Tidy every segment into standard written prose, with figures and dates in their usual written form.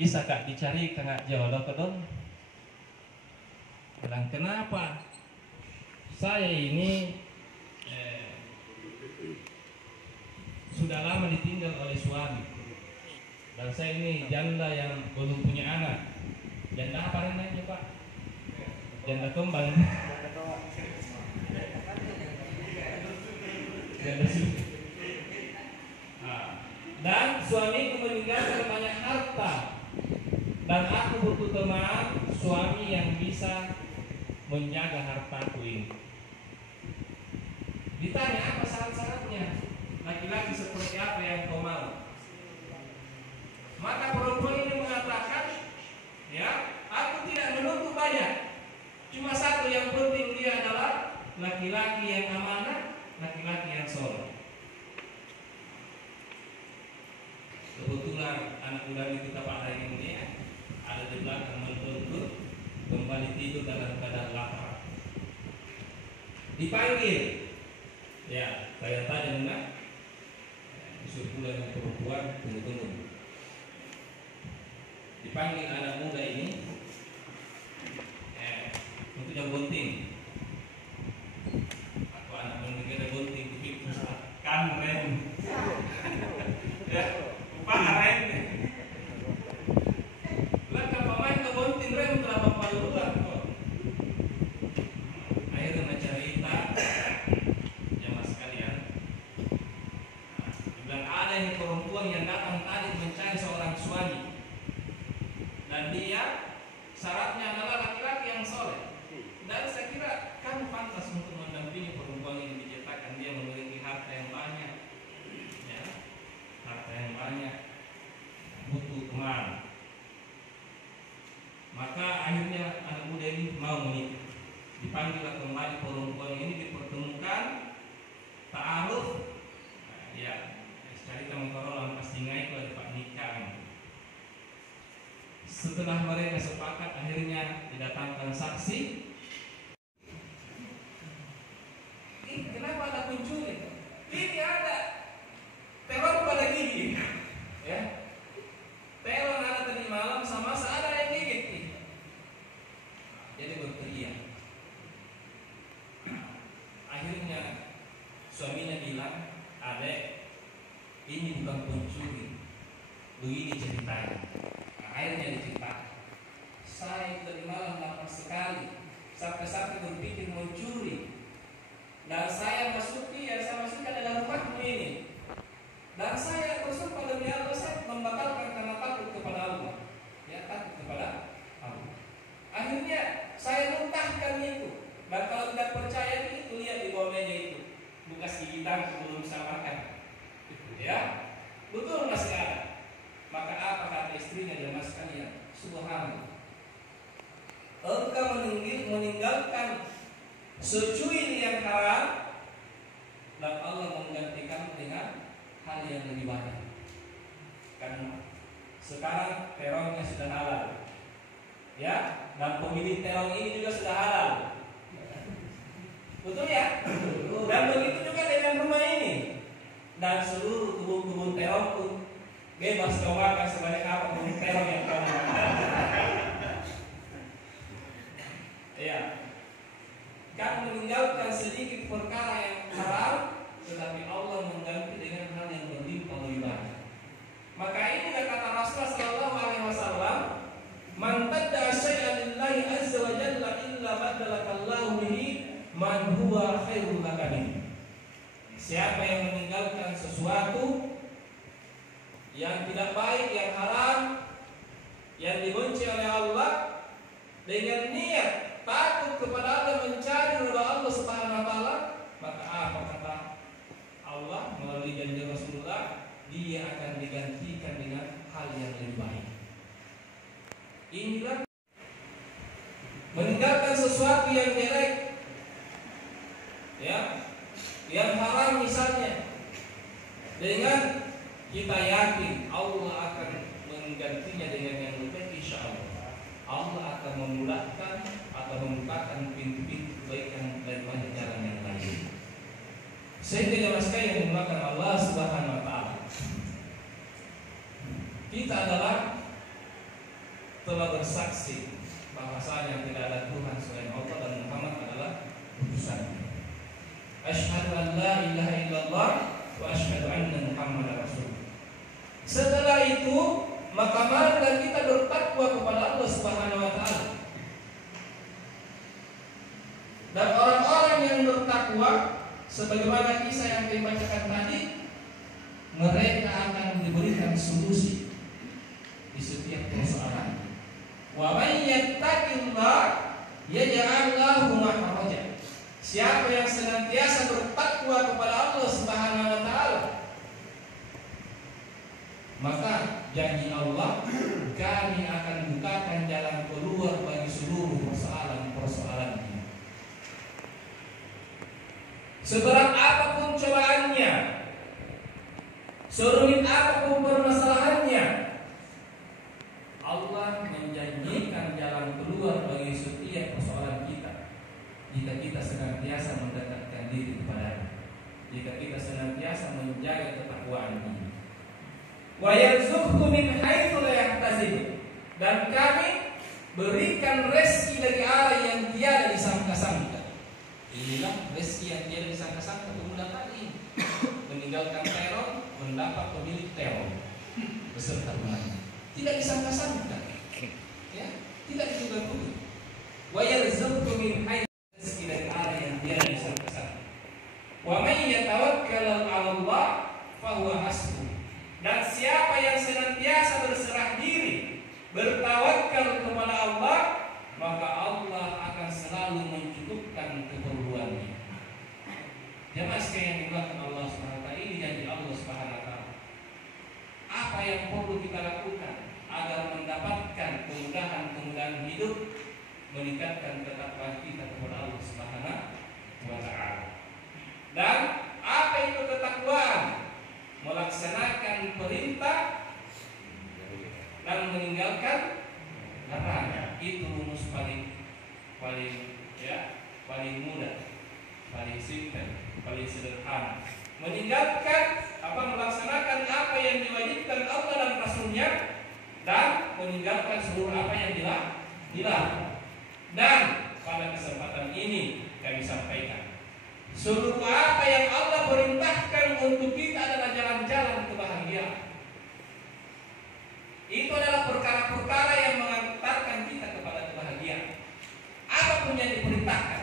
Bisa kak dicari kena jodoh kedon. Bilang kenapa? Saya ini sudah lama ditinggal oleh suami. Dan saya ini janda yang belum punya anak. Janda apa namanya Pak? Janda kembang. Janda suci. Dan suamiku meninggalkan banyak harta. Dan aku butuh teman suami yang bisa menjaga hartaku ini. Ditanya apa syarat-syaratnya? Laki-laki seperti apa yang kau mau? Maka perempuan ini mengatakan, ya, aku tidak menuntut banyak. Cuma satu yang penting dia adalah laki-laki yang amanah, laki-laki yang soleh. Kebetulan anak muda itu Pak hari ini ya, ada di belakang menuntut kembali tidur dalam keadaan lapar. Dipanggil, ya, saya tanya enggak, disuruh pulang perempuan tunggu. Dipanggil anak muda ini untuk yang bunting. Aku anak muda kira bunting kupik kan rem. Ya, upah rem. Lah pemain ke bunting rem berapa paluran kok. Akhirnya mencerita jamaah sekalian. Bilang ada ini perempuan yang datang tadi mencari seorang suami. Dan dia syaratnya adalah laki-laki yang soleh. Dan saya kira kamu pantas untuk mendampingi perempuan ini, diciptakan dia memiliki harta yang banyak, ya, harta yang banyak, butuh teman. Maka akhirnya anak muda ini mau menikah. Dipanggil kembali perempuan ini, dipertemukan, ta'aruf, ya, cari teman-teman pasti naik kalau dapat nikah. Setelah mereka sepakat, akhirnya didatangkan saksi. Kenapa ada pencuri? Ini ada teror pada gigi, ya. Teror anak tadi malam sama ada yang gigit. Jadi berteriak. Akhirnya suaminya bilang, adek, ini bukan pencuri, begini ceritanya. Akhirnya diceritakan, saya tadi malam lapar sekali, sampai-sampai berpikir mencuri. Dan saya masukkan dalam rumahmu ini. Dan saya bersumpah demi Allah, saya membatalkan karena takut kepada Allah. Ya, takut kepada Allah. Akhirnya saya muntahkan itu. Dan kalau tidak percaya itu, lihat di bawah meja itu, bekas gigitan belum bisa makan. Ya, betul masih ada. Maka apa kata istrinya jemaah sekalian? Subhanallah. Engkau meninggalkan secuil yang haram, dan Allah menggantikan dengan hal yang lebih banyak. Karena sekarang terongnya sudah halal, ya, dan pemilik terong ini juga sudah halal. Betul ya? Dan begitu juga dengan rumah ini dan seluruh kebun-kebun terong pun bebas kau makan sebanyak apa pun terong yang kau makan. Ya, kan meninggalkan sedikit perkara yang haram, tetapi Allah mengganti dengan hal yang berlimpah lebih banyak. Maka ini kata Rasulullah Sallallahu Alaihi Wasallam, "Man tadda syai'an lillahi azza wa jalla illa badalakallahu bihi man huwa khairul laka min." Siapa yang meninggalkan sesuatu yang tidak baik, yang haram, yang dibenci oleh Allah, dengan niat takut kepada Allah, mencari ridha Allah Subhanahu wa taala, maka apa kata Allah melalui janji Rasulullah, dia akan digantikan dengan hal yang lebih baik. Inilah meninggalkan sesuatu yang jelek, ya, yang haram misalnya, dengan kita yakin Allah akan menggantinya dengan yang lebih, insya Allah. Allah akan memudahkan atau membukakan pintu-pintu kebaikan dan banyak jalan yang lain. Sehingga jemaah sekalian yang dimuliakan Allah Subhanahu wa taala, kita adalah telah bersaksi bahwasanya tidak ada Tuhan selain Allah dan Muhammad adalah utusannya. Asyhadu an la ilaha illallah wa asyhadu anna Muhammadar Rasulullah. Setelah itu, maka marilah kita bertakwa kepada Allah Subhanahu wa taala. Dan orang-orang yang bertakwa, sebagaimana kisah yang dibacakan tadi, mereka akan diberikan solusi di setiap persoalan. Wa may yattaqillah yaj'al lahu makhraja. Siapa yang senantiasa bertakwa kepada Allah Subhanahu wa taala, maka janji Allah, kami akan bukakan jalan keluar bagi seluruh persoalan-persoalan ini. Seberat apapun cobaannya, serumit apapun permasalahannya, Allah menjanjikan jalan keluar bagi setiap persoalan kita jika kita senantiasa mendekatkan diri kepada-Nya, jika kita senantiasa menjaga ketakwaan ini. Wa yarzuqhu min haitsu la yahtasib, dan kami berikan rezeki dari arah yang tiada disangka-sangka. Inilah rezeki yang tiada disangka-sangka pemuda tadi, meninggalkan teror, mendapat pemilik teror beserta rumahnya. Tidak disangka-sangka, ya, tidak diduga-duga. Wa yarzuqhu min haitsu, rezeki dari arah yang tiada disangka-sangka. Wa may yatawakkal 'ala Allah fa huwa hasbuh. Dan siapa yang senantiasa berserah diri, bertawakal kepada Allah, maka Allah akan selalu mencukupkan keperluannya. Jemaah sekalian yang dimuliakan Allah Subhanahu wa taala, ini janji Allah Subhanahu wa taala. Apa yang perlu kita lakukan agar mendapatkan kemudahan hidup, meningkatkan ketakwaan kita kepada Allah Subhanahu wa taala. Dan apa itu ketakwaan? Melaksanakan perintah dan meninggalkan larangan. Itu rumus paling mudah, paling simpel, paling sederhana. Melaksanakan apa yang diwajibkan Allah dan Rasulnya, dan meninggalkan seluruh apa yang dilarang. Dan pada kesempatan ini kami sampaikan, seluruh apa yang Allah perintahkan untuk kita adalah jalan-jalan kebahagiaan. Itu adalah perkara-perkara yang mengantarkan kita kepada kebahagiaan. Apapun yang diperintahkan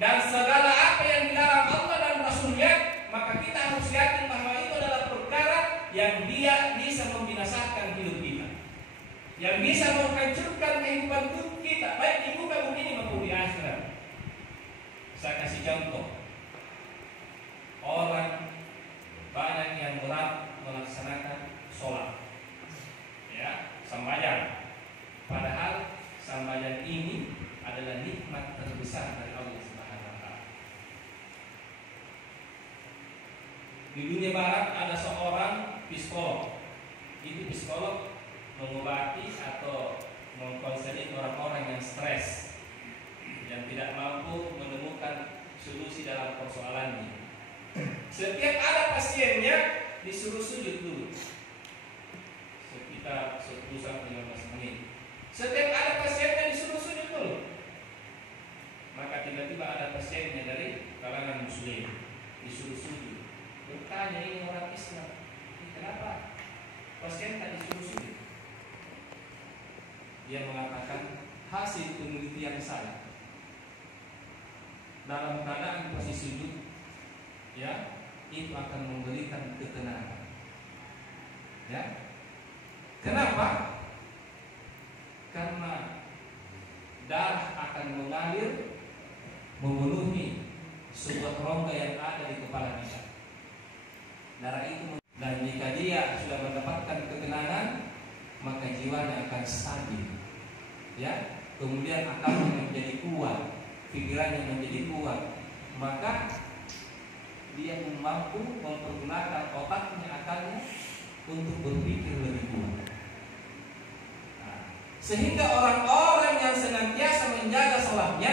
dan segala apa yang dilarang Allah dan Rasulnya, maka kita harus yakin bahwa itu adalah perkara yang dia bisa membinasakan hidup kita, yang bisa menghancurkan kehidupan kita, baik di muka bumi ini maupun di akhirat. Saya kasih contoh. Orang banyak yang berat melaksanakan sholat, ya, sembahyang. Padahal sembahyang ini adalah nikmat terbesar dari Allah Subhanahu wa taala. Di dunia barat ada seorang psikolog. Itu psikolog mengobati atau mengkonseling orang-orang yang stres, yang tidak mampu menemukan solusi dalam persoalannya. Setiap ada pasiennya disuruh sujud dulu sekitar 10-15 menit. Setiap ada pasiennya disuruh sujud dulu. Maka tiba-tiba ada pasiennya dari kalangan muslim disuruh sujud. Bertanya, ini orang Islam, kenapa pasien tadi disuruh sujud? Dia mengatakan, hasil penelitian saya, dalam keadaan posisi sujud, ya, itu akan memberikan ketenangan. Ya, kenapa? Karena darah akan mengalir memenuhi sebuah rongga yang ada di kepala kita. Darah itu, dan jika dia sudah mendapatkan ketenangan, maka jiwanya akan stabil. Ya, kemudian akalnya menjadi kuat, pikirannya menjadi kuat, maka dia mampu mempergunakan otaknya, akalnya untuk berpikir lebih kuat. Sehingga orang-orang yang senantiasa menjaga sholatnya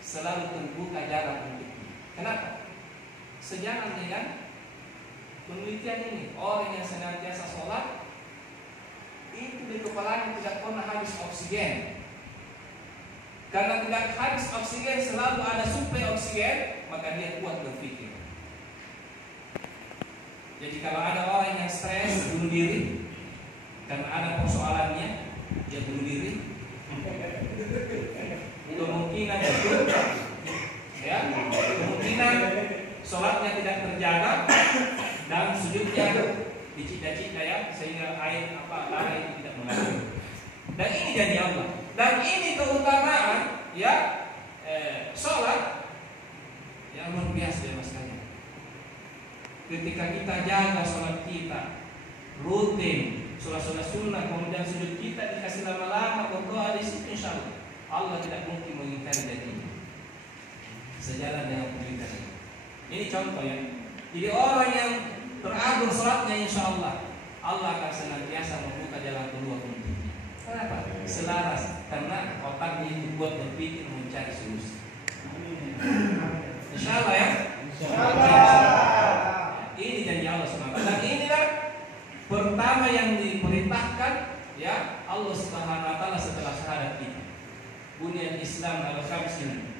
selalu terbuka jalan untuknya. Kenapa? Sejalan dengan penelitian ini, orang yang senantiasa sholat itu di kepalanya tidak pernah habis oksigen. Karena tidak habis oksigen, selalu ada suplai oksigen, maka dia kuat berpikir. Jadi kalau ada orang yang stres, bunuh diri, karena ada persoalannya, dia bunuh diri. Kemungkinan itu, ya, kemungkinan sholatnya tidak terjaga dan sujudnya dicita-cita ya, sehingga air darah itu tidak mengalir. Dan ini janji Allah. Dan ini keutamaan ya sholat yang luar biasa ya mas kalian. Ketika kita jaga sholat kita rutin, sholat sunnah, kemudian sujud kita dikasih lama-lama berdoa di situ, insya Allah tidak mungkin mengingkari janji. Sejalan dengan pemerintahan. Ini contoh ya. Jadi orang yang teratur sholatnya, insya Allah akan senantiasa membuka jalan keluar untuknya. Kenapa? Selaras, karena otaknya itu buat berpikir mencari solusi. Insya Allah ya. Ini janji Allah SWT. Dan inilah pertama yang diperintahkan ya Allah Subhanahu Wa Taala setelah syahadat kita. Bunyan Islam ala khamsin.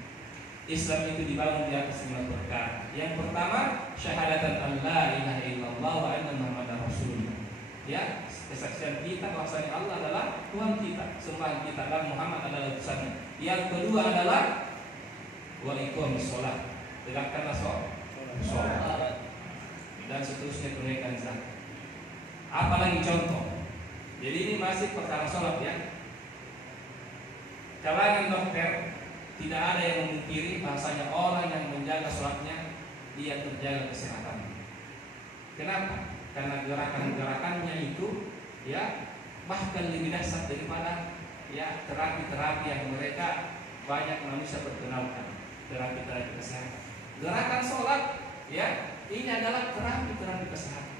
Islam itu dibangun di atas 5 perkara. Yang pertama, syahadatan Allah ilaha illallah wa anna Muhammadar Rasulullah. Ya, kesaksian kita bahwasanya Allah adalah Tuhan kita, sembahan kita dan Muhammad adalah utusannya. Yang kedua adalah wa iqamis shalah, tegakkanlah sholat. Dan seterusnya tunaikan zakat. Apalagi contoh. Jadi ini masih perkara sholat ya. Kalangan dokter tidak ada yang memungkiri bahasanya orang yang menjaga sholatnya dia terjaga kesehatannya. Kenapa? Karena gerakan-gerakannya itu ya bahkan lebih dahsyat daripada ya terapi-terapi yang mereka banyak manusia perkenalkan, terapi-terapi kesehatan. Gerakan sholat ya ini adalah terapi-terapi kesehatan.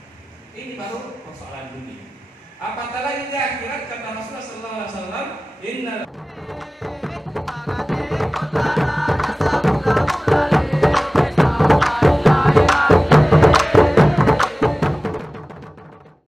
Ini baru persoalan dunia. Apatah lagi di akhirat, kata Rasulullah SAW,